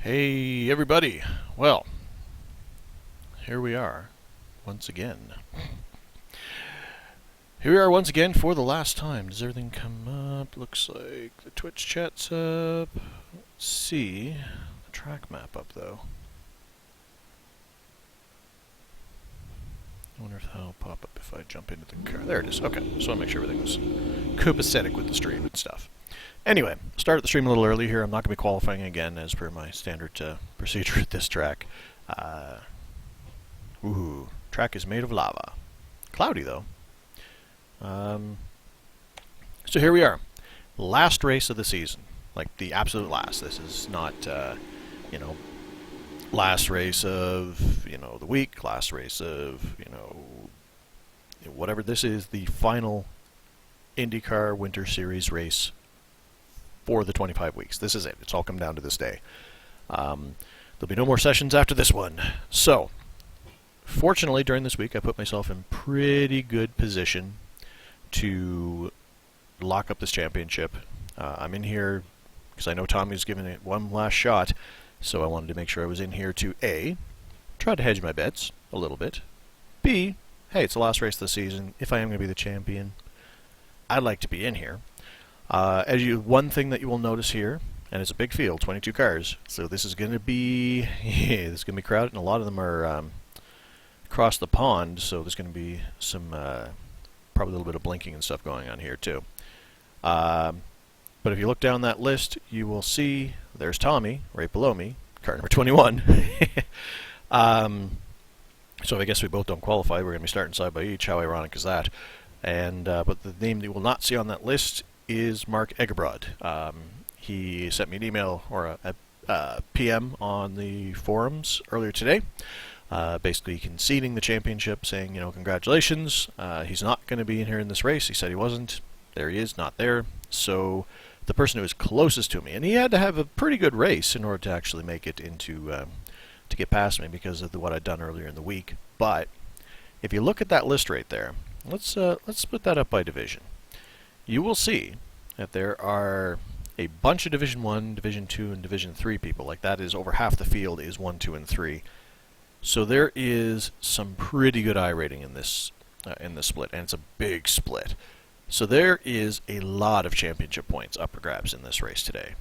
Hey everybody, well, here we are once again. Here we are once again for the last time. Does everything come up? Looks like the Twitch chat's up. Let's see the track map up though. I wonder if that'll pop up if I jump into the car. There it is. Okay, just want to make sure everything was copacetic with the stream and stuff. Anyway, started the stream a little early here. I'm not going to be qualifying again as per my standard procedure at this track. Track is made of lava. Cloudy though. So here we are. Last race of the season. Like the absolute last. This is not, last race of, the week, last race of, whatever. This is the final IndyCar Winter Series race for the 25 weeks. This is it. It's all come down to this day. There'll be no more sessions after this one. So, fortunately, during this week, I put myself in pretty good position to lock up this championship. I'm in here because I know Tommy's giving it one last shot, so I wanted to make sure I was in here to A, try to hedge my bets a little bit, B, hey, it's the last race of the season. If I am going to be the champion, I'd like to be in here. One thing that you will notice here, and it's a big field, 22 cars, so this is going to be crowded, and a lot of them are across the pond, so there's going to be some probably a little bit of blinking and stuff going on here too. But if you look down that list, you will see there's Tommy right below me, car number 21. So I guess we both don't qualify. We're going to be starting side by each. How ironic is that? And but the name that you will not see on that list is Mark Eggebrod. He sent me an email or a PM on the forums earlier today, basically conceding the championship, saying, congratulations. He's not going to be in here in this race. He said he wasn't. There he is, not there. So the person who was closest to me, and he had to have a pretty good race in order to actually make it into to get past me because of what I'd done earlier in the week. But if you look at that list right there, let's split that up by division. You will see that there are a bunch of Division 1, Division 2, and Division 3 people. Like that is over half the field is 1, 2, and 3. So there is some pretty good iRating in this split, and it's a big split. So there is a lot of championship points up for grabs in this race today.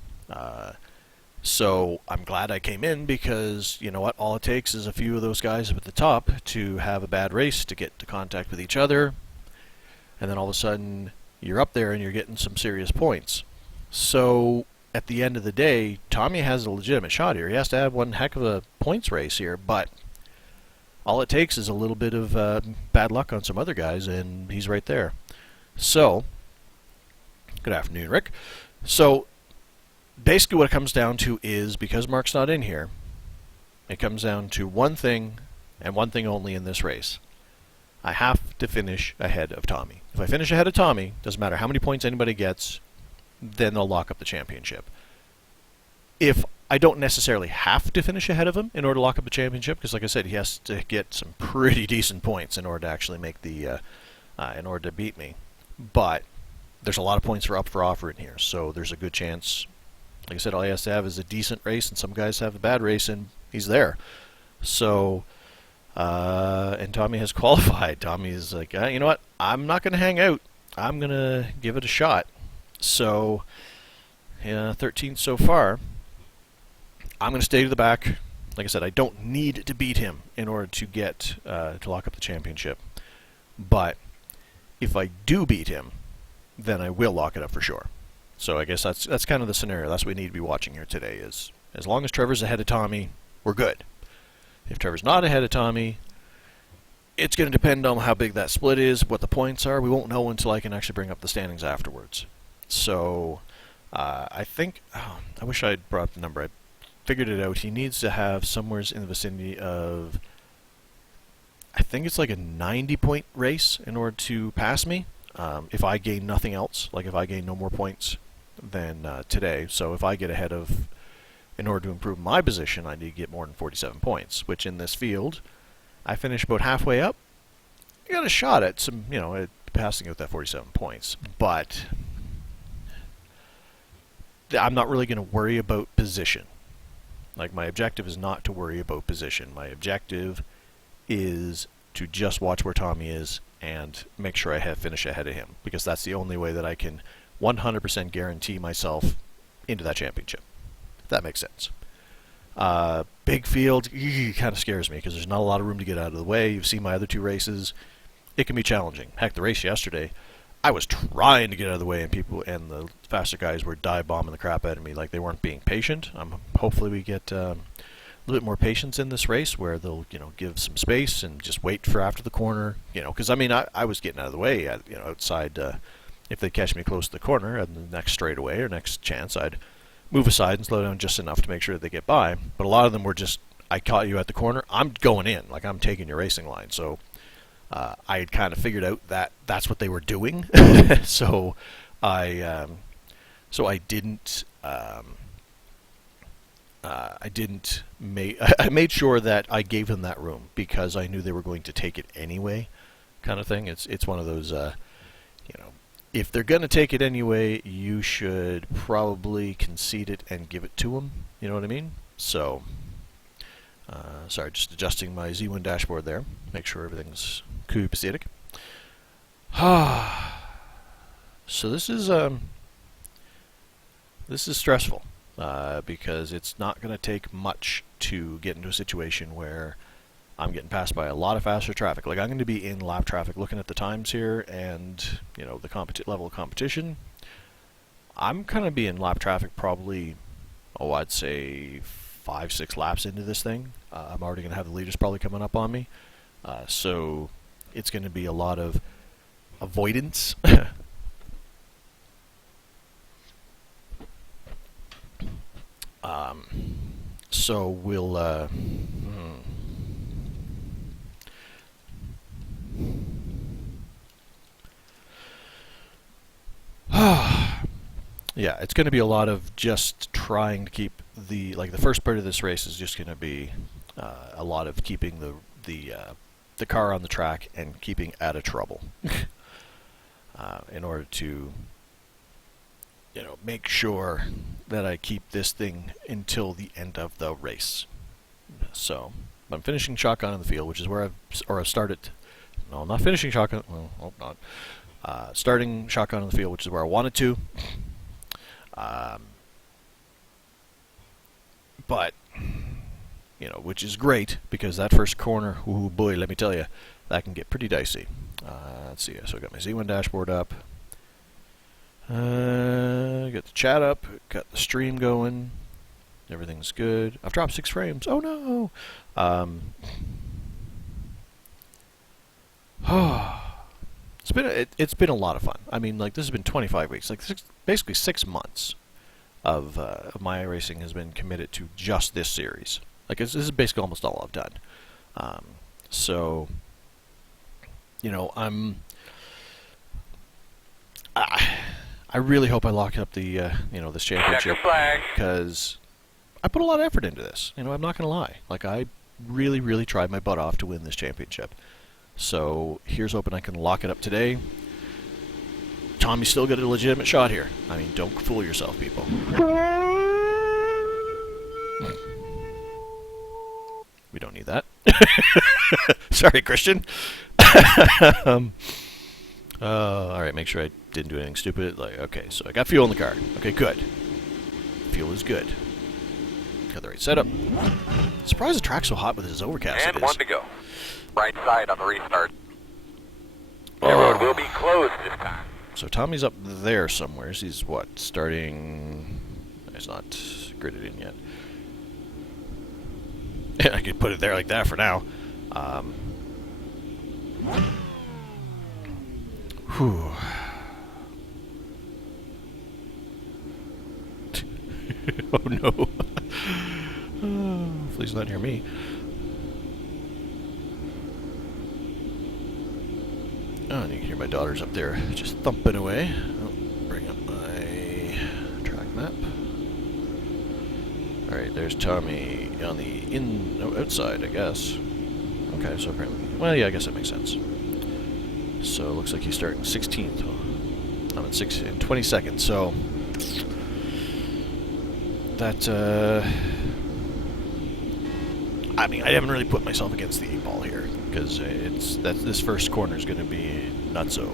So I'm glad I came in because, you know what, all it takes is a few of those guys up at the top to have a bad race, to get to contact with each other, and then all of a sudden you're up there and you're getting some serious points. So at the end of the day, Tommy has a legitimate shot here. He has to have one heck of a points race here, but all it takes is a little bit of bad luck on some other guys, and he's right there. So, good afternoon, Rick. So, basically what it comes down to is, because Mark's not in here, it comes down to one thing, and one thing only in this race. I have to finish ahead of Tommy. If I finish ahead of Tommy, doesn't matter how many points anybody gets, then they'll lock up the championship. If I don't necessarily have to finish ahead of him in order to lock up the championship, because like I said, he has to get some pretty decent points in order to actually make the, in order to beat me. But there's a lot of points for offer in here, so there's a good chance. Like I said, all he has to have is a decent race, and some guys have a bad race, and he's there. So, and Tommy has qualified. Tommy is like, you know what? I'm not going to hang out. I'm going to give it a shot. So, 13th so far. I'm going to stay to the back. Like I said, I don't need to beat him in order to get to lock up the championship. But if I do beat him, then I will lock it up for sure. So I guess that's kind of the scenario. That's what we need to be watching here today. Is as long as Trevor's ahead of Tommy, we're good. If Trevor's not ahead of Tommy, it's going to depend on how big that split is, what the points are. We won't know until I can actually bring up the standings afterwards. So I think, I wish I'd brought up the number. I figured it out. He needs to have somewhere in the vicinity of, I think it's like a 90-point race in order to pass me. If I gain nothing else, like if I gain no more points than today. So if I get ahead of, in order to improve my position, I need to get more than 47 points, which in this field, I finish about halfway up. I got a shot at some, at passing out that 47 points. But I'm not really going to worry about position. Like, my objective is not to worry about position. My objective is to just watch where Tommy is and make sure I finish ahead of him, because that's the only way that I can 100% guarantee myself into that championship. If that makes sense. Big field kind of scares me because there's not a lot of room to get out of the way. You've seen my other 2 races. It can be challenging. Heck, the race yesterday, I was trying to get out of the way, and the faster guys were dive bombing the crap out of me, like they weren't being patient. Hopefully we get a little bit more patience in this race, where they'll give some space and just wait for after the corner. Because I was getting out of the way, outside. If they catch me close to the corner and the next straightaway or next chance, I'd move aside and slow down just enough to make sure that they get by. But a lot of them were just, I caught you at the corner, I'm going in, like I'm taking your racing line. So I had kind of figured out that that's what they were doing. So I didn't I made sure that I gave them that room, because I knew they were going to take it anyway, kind of thing. It's one of those, if they're going to take it anyway, you should probably concede it and give it to them. You know what I mean? So, sorry, just adjusting my Z1 dashboard there. Make sure everything's copacetic. So this is stressful, because it's not going to take much to get into a situation where I'm getting passed by a lot of faster traffic. Like, I'm going to be in lap traffic looking at the times here and, the level of competition. I'm going to be in lap traffic probably, I'd say 5-6 laps into this thing. I'm already going to have the leaders probably coming up on me. So it's going to be a lot of avoidance. So we'll... Yeah, it's going to be a lot of just trying to keep the first part of this race is just going to be a lot of keeping the car on the track and keeping out of trouble, in order to make sure that I keep this thing until the end of the race. So I'm finishing shotgun in the field, which is where I've started. No, I'm not finishing shotgun. Well, hope not. Starting shotgun in the field, which is where I wanted to. But, which is great, because that first corner, ooh boy, let me tell you, that can get pretty dicey. Let's see, so I got my Z1 dashboard up. Got the chat up, got the stream going. Everything's good. I've dropped 6 frames. Oh no! It's been a lot of fun. I mean, this has been 25 weeks, basically 6 months of my iRacing has been committed to just this series. This is basically almost all I've done. So, I really hope I lock up the this championship, because I put a lot of effort into this. I'm not gonna lie. I really, really tried my butt off to win this championship. So here's hoping I can lock it up today. Tommy's still got a legitimate shot here. I mean, don't fool yourself, people. We don't need that. Sorry, Christian. Alright, make sure I didn't do anything stupid. Okay, so I got fuel in the car. Okay, good. Fuel is good. Got the right setup. Surprised the track's so hot with this overcast. And 1 to go. Right side on the restart. The road will be closed this time. So Tommy's up there somewhere. He's what? Starting... He's not gridded in yet. I could put it there like that for now. Whew. Oh no. Hopefully he's not near me. Oh, and you can hear my daughters up there just thumping away. Oh, bring up my track map. Alright, there's Tommy on the outside, I guess. Okay, so apparently... Well, yeah, I guess that makes sense. So, it looks like he's starting 16th. I'm in 22nd, so... That, I mean, I haven't really put myself against the 8 ball here because this first corner is going to be nutso.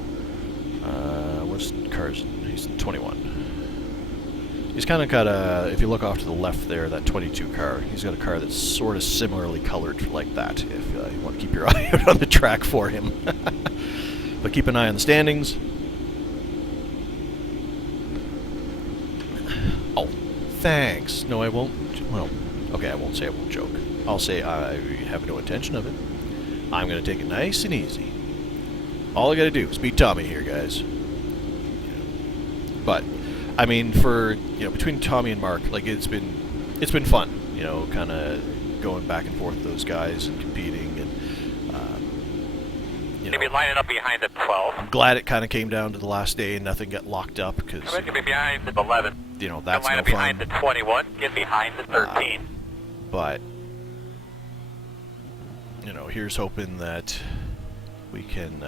What's cars? He's 21. He's kind of got a, if you look off to the left there, that 22 car, he's got a car that's sort of similarly colored like that, if you want to keep your eye out on the track for him. But keep an eye on the standings. Oh, thanks. No, I won't. Well, okay, I won't say I won't joke. I'll say I have no intention of it. I'm going to take it nice and easy. All I got to do is beat Tommy here, guys. But I mean, for, you know, between Tommy and Mark, like, it's been fun, you know, kind of going back and forth with those guys and competing, and you know, Maybe lining up behind the 12. I'm glad it kind of came down to the last day and nothing got locked up, because Get behind the 11. You know, that's line no up behind fun. the 21. Get behind the 13. But you know, here's hoping that we can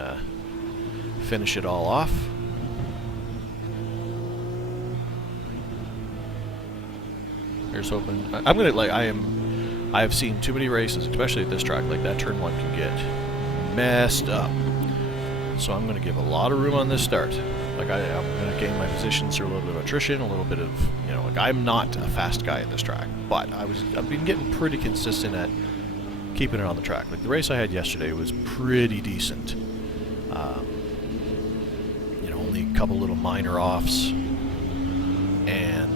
finish it all off. Here's hoping. I'm gonna, like, I have seen too many races, especially at this track, like that turn 1 can get messed up. So I'm gonna give a lot of room on this start. Like, I'm gonna gain my positions through a little bit of attrition, a little bit of, you know, like, I'm not a fast guy at this track, but I've been getting pretty consistent at keeping it on the track. Like, the race I had yesterday was pretty decent. You know, only a couple little minor offs, and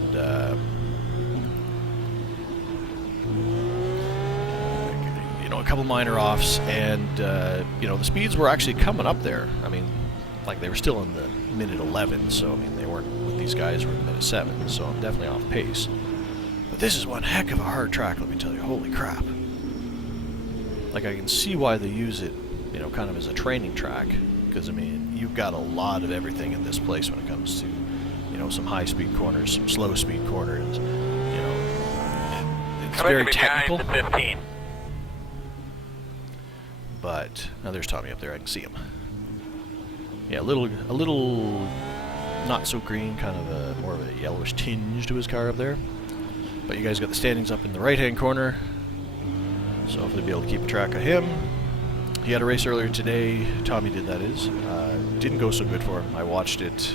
you know, a couple minor offs, and you know, the speeds were actually coming up there. I mean, like, they were still in the minute 11, so I mean, they weren't, with these guys were in the minute 7, so I'm definitely off pace. But this is one heck of a hard track, let me tell you. Holy crap. Like, I can see why they use it, you know, kind of as a training track, because I mean, you've got a lot of everything in this place when it comes to, you know, some high-speed corners, some slow-speed corners. You know, it's very technical. The 15. But now there's Tommy up there. I can see him. Yeah, a little not so green, kind of a more of a yellowish tinge to his car up there. But you guys got the standings up in the right-hand corner, so hopefully be able to keep track of him. He had a race earlier today. Tommy did, that is. Didn't go so good for him. I watched it.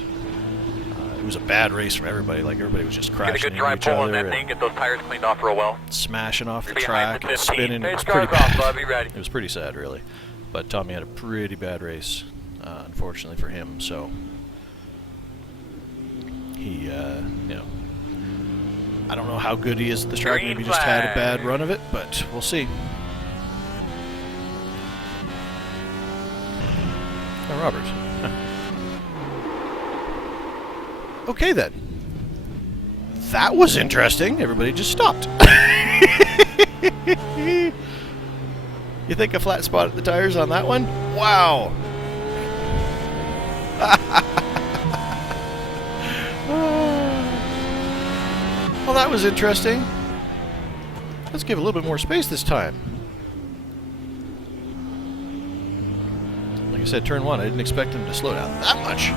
It was a bad race from everybody. Like, everybody was just crashing Get a good into drive each pull on other that thing. Get those tires cleaned off real well. smashing off the Behind track the and 15. spinning. It Hey, was cars pretty off, bad. Bob. Be ready. It was pretty sad, really. But Tommy had a pretty bad race, unfortunately for him. So he, you know, I don't know how good he is at this track. Green Maybe just had a flag. bad run of it, but we'll see. Oh, Robert. Okay, then. That was interesting. Everybody just stopped. You think a flat spot at the tires on that one? Wow. Well, that was interesting. Let's give a little bit more space this time. Like I said, turn 1, I didn't expect him to slow down that much.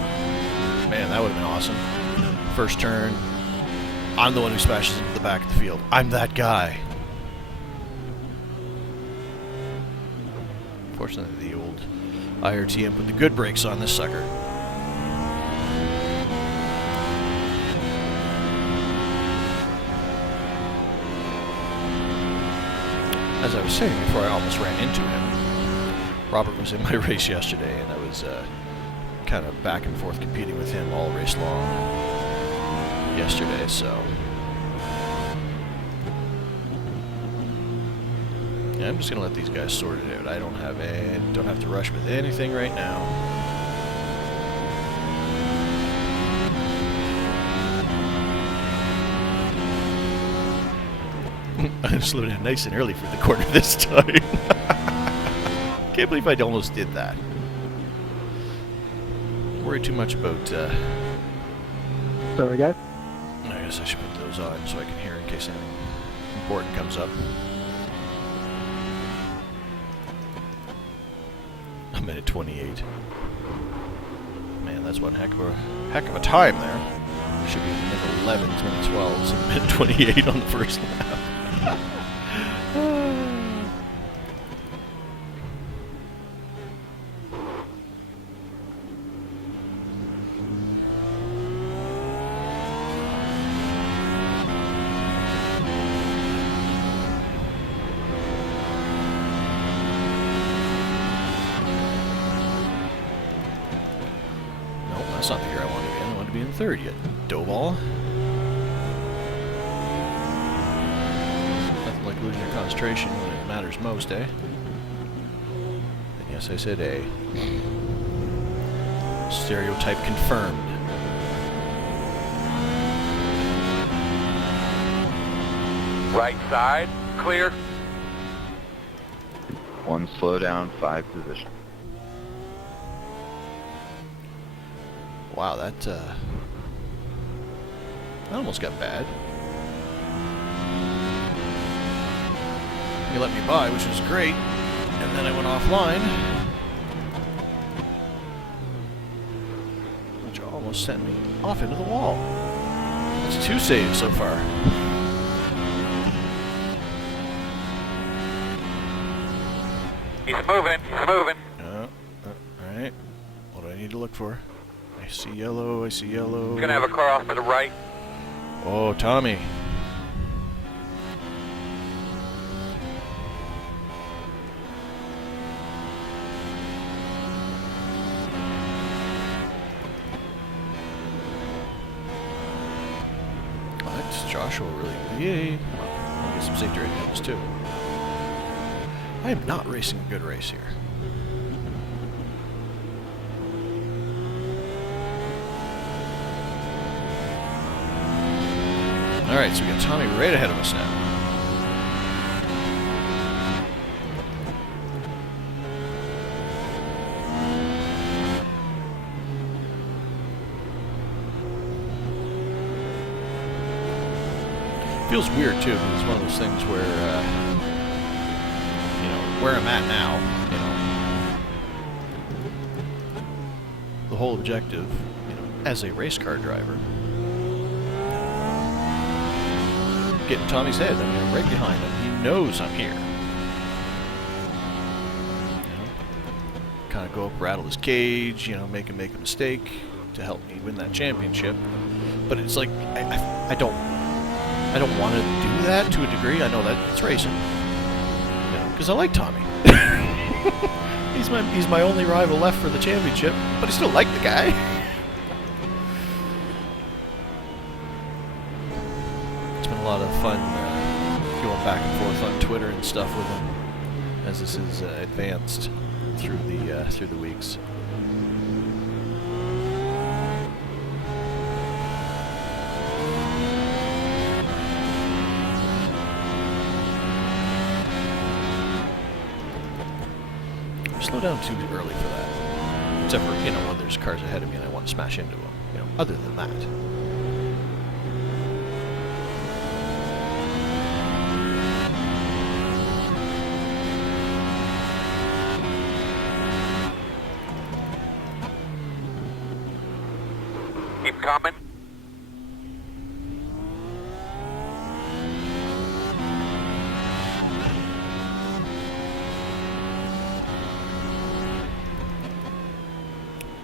Man, that would have been awesome. First turn, I'm the one who smashes into the back of the field. I'm that guy. Fortunately, the old IRTM put the good brakes on this sucker. As I was saying before I almost ran into him, Robert was in my race yesterday, and I was kind of back and forth competing with him all race long yesterday, so yeah, I'm just gonna let these guys sort it out. I don't have to rush with anything right now. I slowed down nice and early for the corner this time. Can't believe I almost did that. Worry too much about. Sorry, guys. I guess I should put those on so I can hear in case anything important comes up. A minute 28. Man, that's one heck of a time there. Should be minute 11, minute 12, so minute 28 on the first lap. third, you doughball. Nothing like losing your concentration when it matters most, eh? And yes, I said A. Stereotype confirmed. Right side, clear. 1 slow down, 5 position. Wow, that almost got bad. He let me by, which was great, and then I went offline, which almost sent me off into the wall. That's 2 saves so far. He's moving, he's moving. Alright. What do I need to look for? I see yellow, I see yellow. He's gonna have a car off to the right. Oh, Tommy. What? Joshua really? Yay. I'll get some safety ratings too. I am not racing a good race here. Alright, so we got Tommy right ahead of us now. Feels weird too, because it's one of those things where, you know, where I'm at now, you know, the whole objective, you know, as a race car driver, get in Tommy's head. I mean, I'm right behind him. He knows I'm here. You know, kind of go up, rattle his cage, you know, make him make a mistake to help me win that championship. But it's like I don't want to do that to a degree. I know that it's racing, you know, because I like Tommy. he's my only rival left for the championship, but I still like the guy. A lot of fun going back and forth on Twitter and stuff with him as this is advanced through the weeks. Slow down too early for that. Except for, you know, when there's cars ahead of me and I want to smash into them. You know, other than that. Keep coming.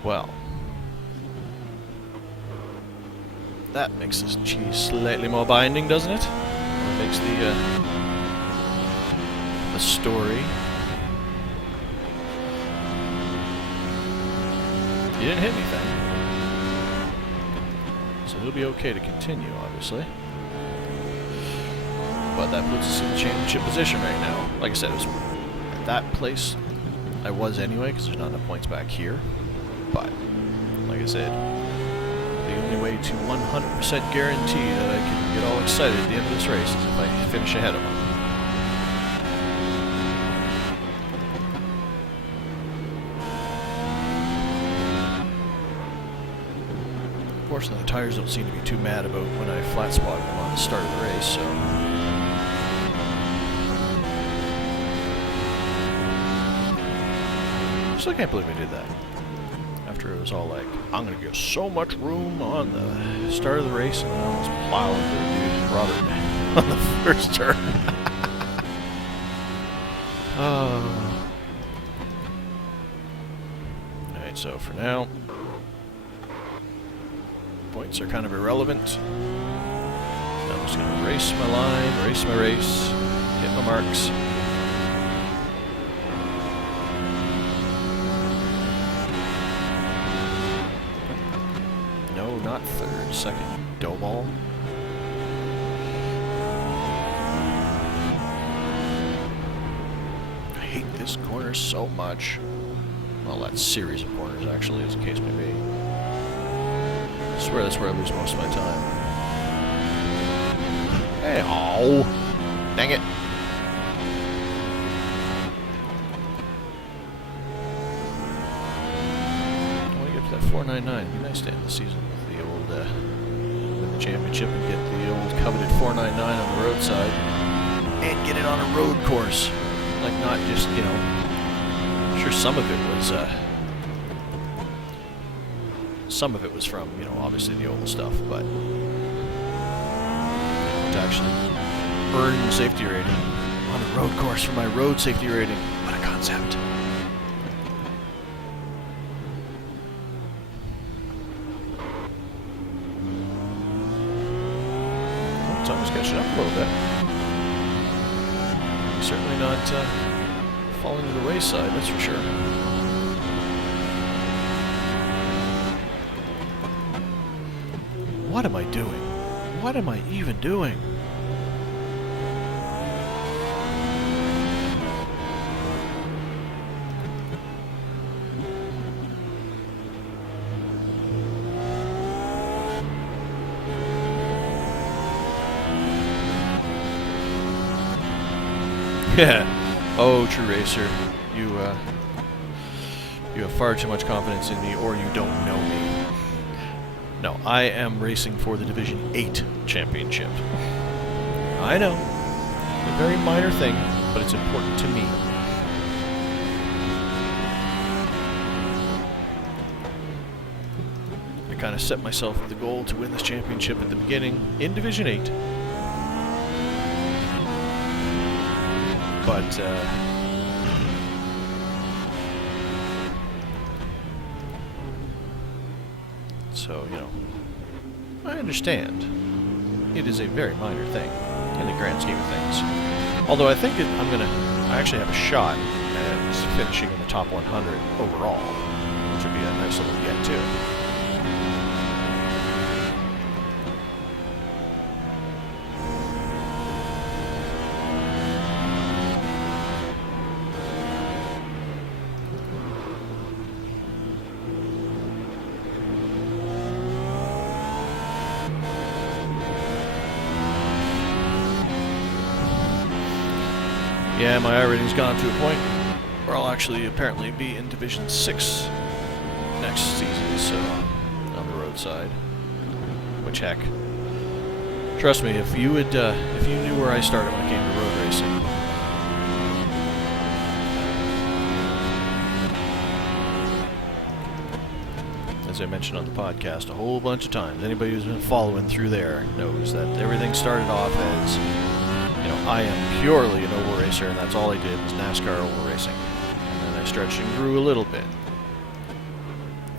Well, that makes this cheese slightly more binding, doesn't it? It makes the story. He didn't hit anything, so he'll be okay to continue, obviously. But that puts us in the championship position right now. Like I said, it was at that place I was anyway, because there's not enough points back here. But, like I said, the only way to 100% guarantee that I can get all excited at the end of this race is if I finish ahead of him. Fortunately, the tires don't seem to be too mad about when I flat spotted them on the start of the race, so... Still can't believe I did that. After it was all like, I'm going to get so much room on the start of the race, and then I almost plow into the dude Robert on the first turn. Alright, so for now, points are kind of irrelevant. I'm just going to race my line, race my race, hit my marks. not third, second, dough ball. I hate this corner so much. Well, that series of corners, actually, as the case may be. I swear that's where I lose most of my time. Hey, oh, dang it. I want to get to that 499. It'd be nice to end the season with the old, win the championship and get the old coveted 499 on the roadside. And get it on a road course. Like, not just, you know, I'm sure some of it was from, you know, obviously the oval stuff, but to actually earn safety rating on a road course for my road safety rating. What a concept. Thomas catching up a little bit. Certainly not falling to the wayside, that's for sure. What am I doing? What am I even doing? Yeah. Oh, True Racer, you have far too much confidence in me, or you don't know me. No, I am racing for the Division 8 championship. I know, a very minor thing, but it's important to me. I kind of set myself the goal to win this championship at the beginning in Division 8. But, so, you know, I understand. It is a very minor thing in the grand scheme of things. Although I think I actually have a shot at finishing in the top 100 overall, which would be a nice little get, too. Yeah, my iRating's gone to a point where I'll actually apparently be in Division 6 next season, so on the roadside. Which, heck, trust me, if you knew where I started when it came to road racing, as I mentioned on the podcast a whole bunch of times, anybody who's been following through there knows that everything started off as, you know, I am purely an oval racer, and that's all I did was NASCAR oval racing. And then I stretched and grew a little bit.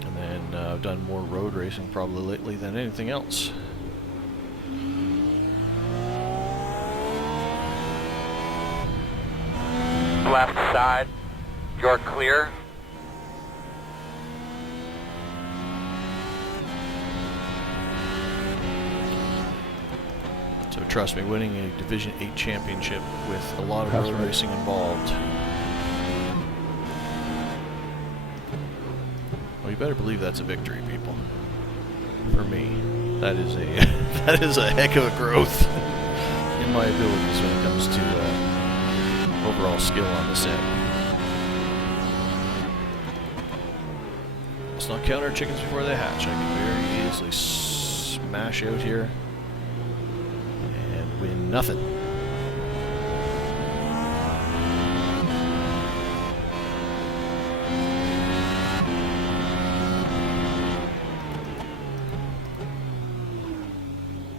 And then I've done more road racing probably lately than anything else. Left side, you're clear. So trust me, winning a Division 8 championship with a lot of road racing involved. Well, you better believe that's a victory, people. For me, that is a that is a heck of a growth in my abilities when it comes to overall skill on the sim. Let's not count our chickens before they hatch. I can very easily smash out here and win nothing.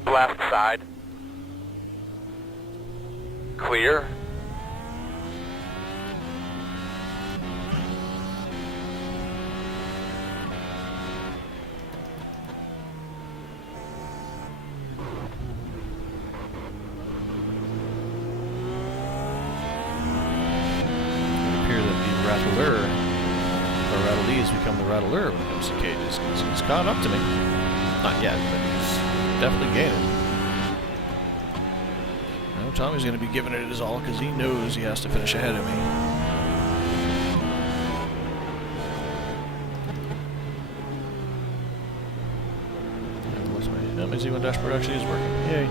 Left side, clear. Rattler has become the rattler when it comes to cages, because he's caught up to me. Not yet, but he's definitely gaining. Now Tommy's going to be giving it his all because he knows he has to finish ahead of me. And what's my Z1 dashboard actually is working. Yay.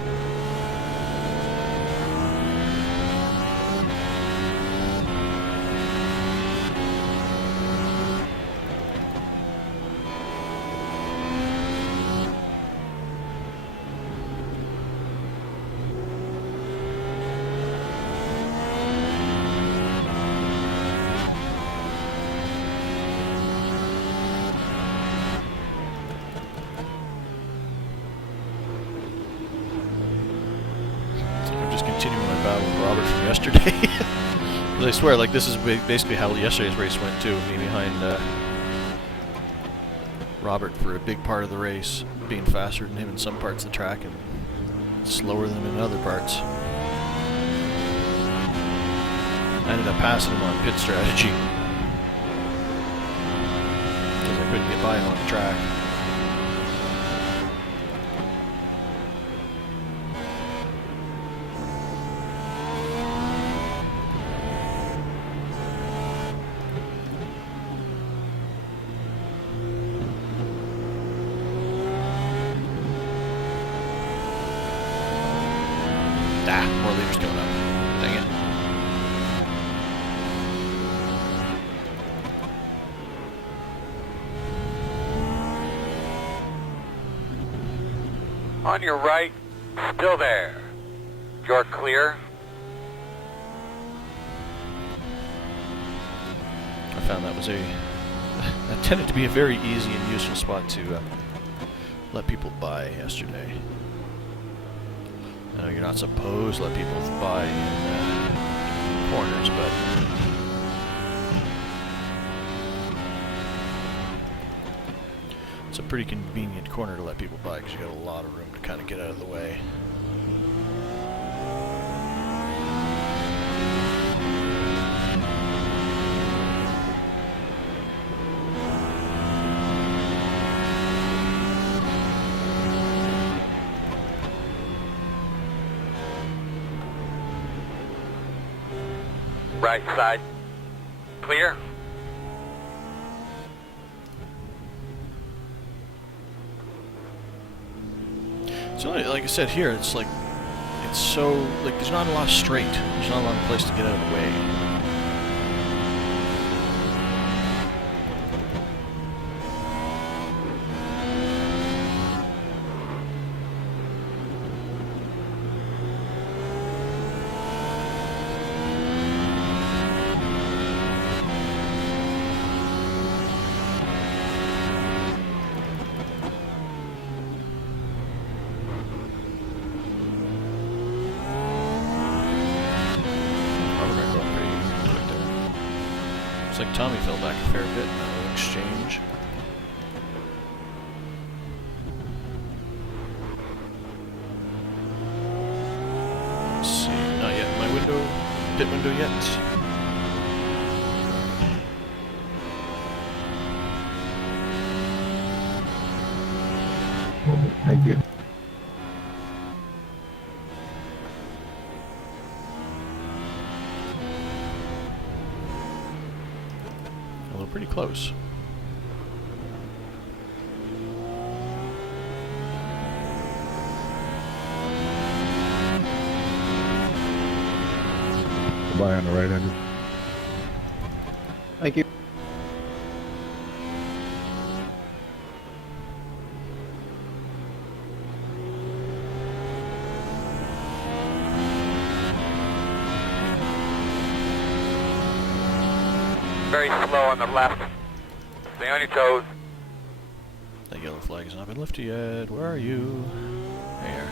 Continuing my battle with Robert from yesterday. I swear, like, this is basically how yesterday's race went too. Me behind Robert for a big part of the race, being faster than him in some parts of the track and slower than him in other parts. I ended up passing him on pit strategy because I couldn't get by him on the track. More leaders going up. Dang it. On your right, still there. You're clear. I found that was that tended to be a very easy and useful spot to let people by yesterday. I know you're not supposed to let people by in corners, but it's a pretty convenient corner to let people by because you got a lot of room to kind of get out of the way. Right side, clear. So like I said here, it's like, it's so, like, there's not a lot of straight. There's not a lot of place to get out of the way. Looks like Tommy fell back a fair bit in that little exchange. Let's see, not yet in my window, pit window yet. Thank you. Although pretty close. Goodbye on the right end. Thank you. Very slow on the left. Stay on your toes. That yellow flag has not been lifted yet. Where are you? There.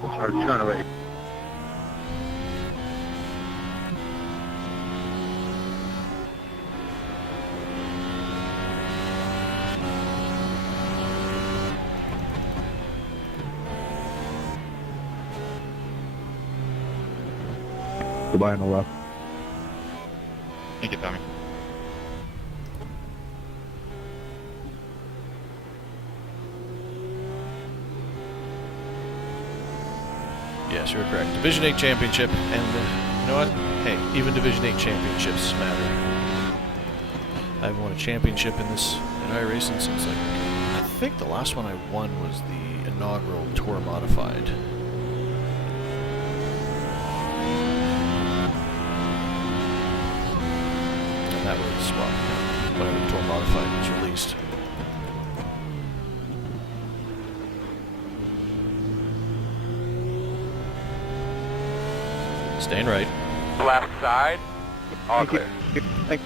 Hard trying to wait. Goodbye on the left. Thank you, Tommy. Yes, you're correct. Division 8 championship, and you know what? Hey, even Division 8 championships matter. I haven't won a championship in iRacing since, like, I think the last one I won was the inaugural Tour Modified. And that was, well, whenever the Tour Modified was released. Staying right. Left side. All clear. Thank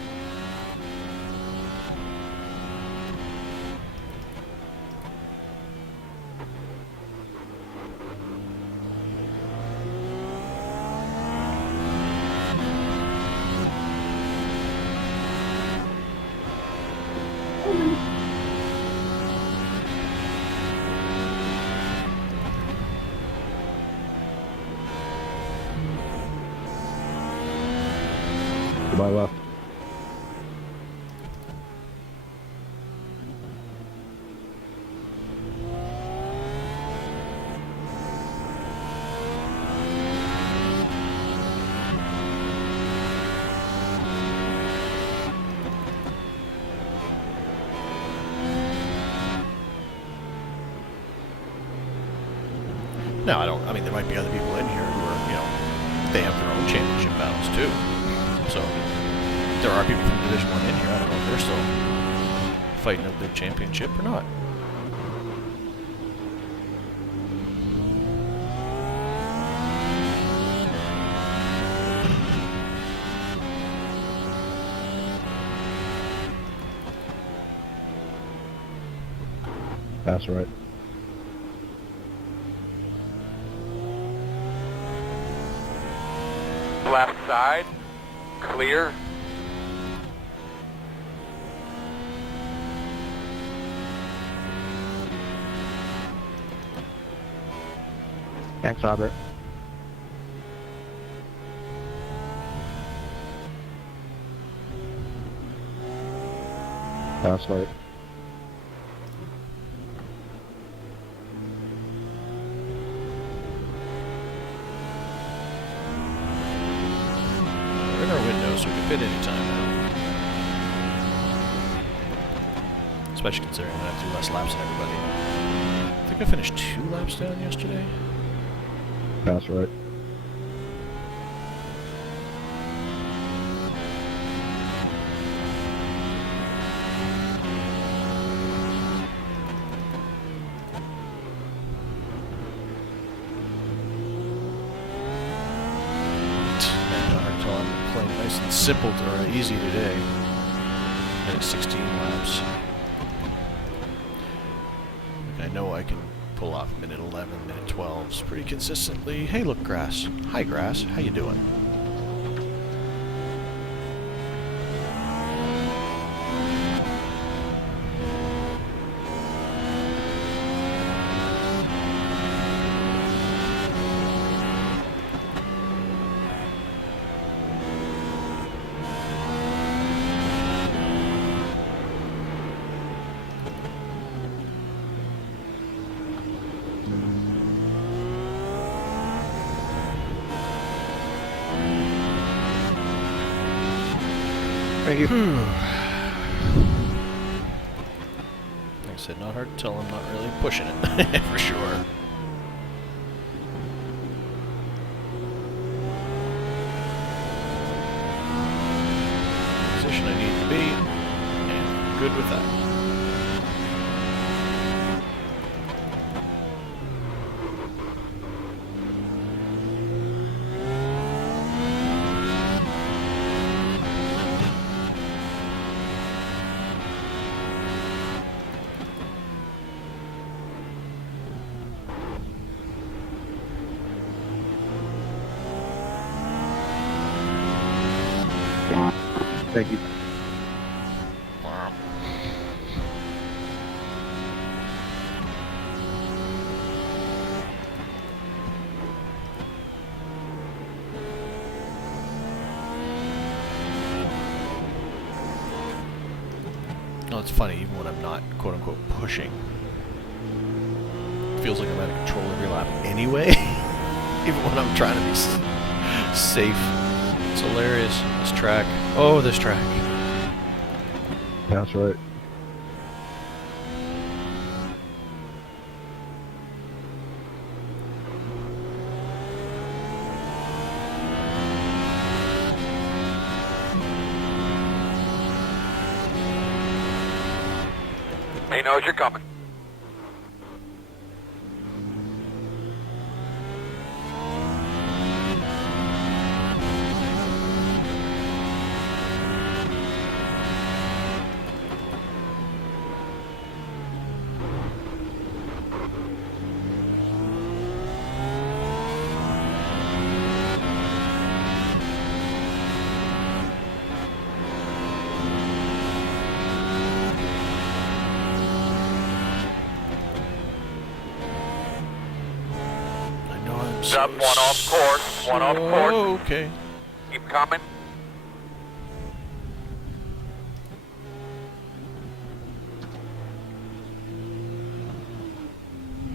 Goodbye left. No, I mean, there might be other people in here who are, they have their own championship battles too. So, there are people from Division 1 in here. I don't know if they're still fighting out their championship or not. Pass right. Left side. Clear. Thanks, Robert. Pass right. We're in our window, so we can fit anytime now. Especially considering I have 2 less laps than everybody. I think I finished 2 laps down yesterday. Pass right. I'm playing nice and simple or easy today. And it's 16 laps. I know I can pull off minute 11, minute 12s pretty consistently. Hey, look, Grass. Hi, Grass. How you doing? Thank you. Like I said, not hard to tell I'm not really pushing it, for sure. Position I need to be, and good with that. Thank you. Wow. No, it's funny, even when I'm not quote-unquote pushing. It feels like I'm out of control every lap anyway. Even when I'm trying to be safe. It's hilarious. This track. Oh, this track. Pass right. He knows you're coming. Up, one off course, one off course. Okay. Keep coming.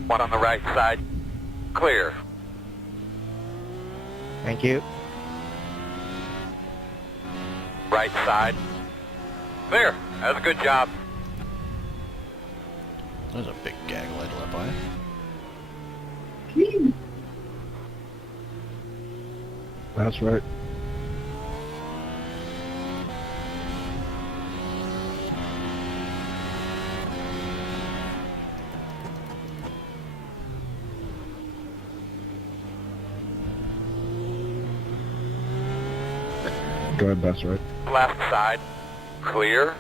One on the right side. Clear. Thank you. Right side. Clear. That was a good job. There's a big gaggle I let by. Pass right. Go ahead, pass right. Left side. Clear.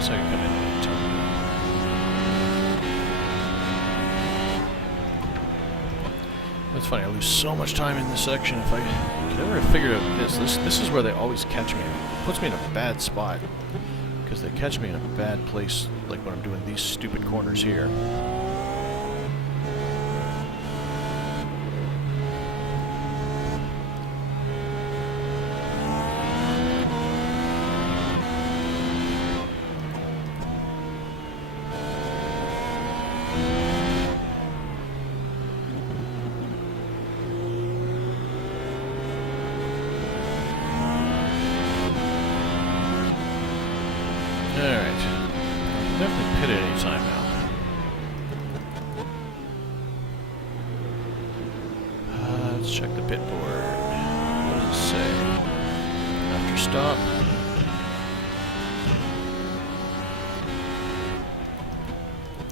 So I can come in anytime. It's funny, I lose so much time in this section. If I could ever have figured out this is where they always catch me. It puts me in a bad spot because they catch me in a bad place, like when I'm doing these stupid corners here. Alright. Definitely pit at any time now. Let's check the pit board. What does it say? After stop.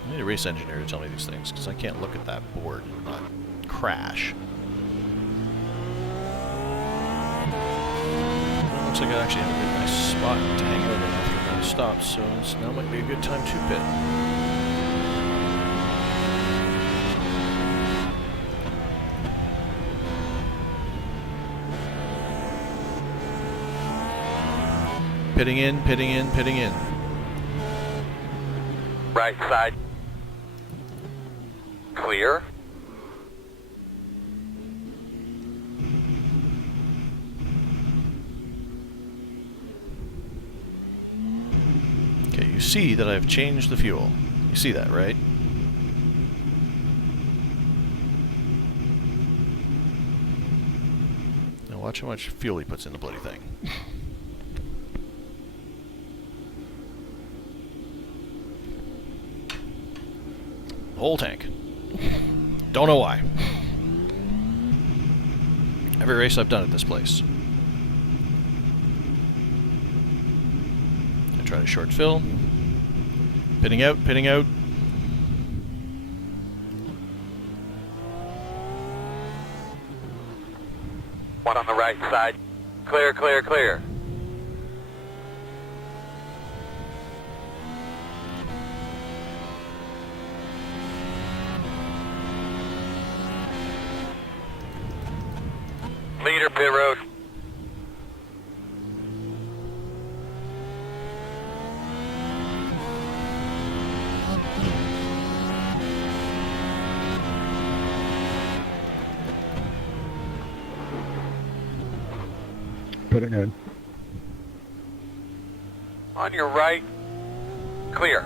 I need a race engineer to tell me these things, because I can't look at that board and not crash. Well, looks like I actually have a good nice spot to hang out in after that stops, so now might be a good time to pit. Pitting in, pitting in, pitting in. Right side. Clear. Okay, you see that I've changed the fuel. You see that, right? Now watch how much fuel he puts in the bloody thing. Whole tank. Don't know why. Every race I've done at this place. I try to short fill. Pitting out, pitting out. One on the right side. Clear, clear, clear. Leader pit road. Putting in. On your right, clear.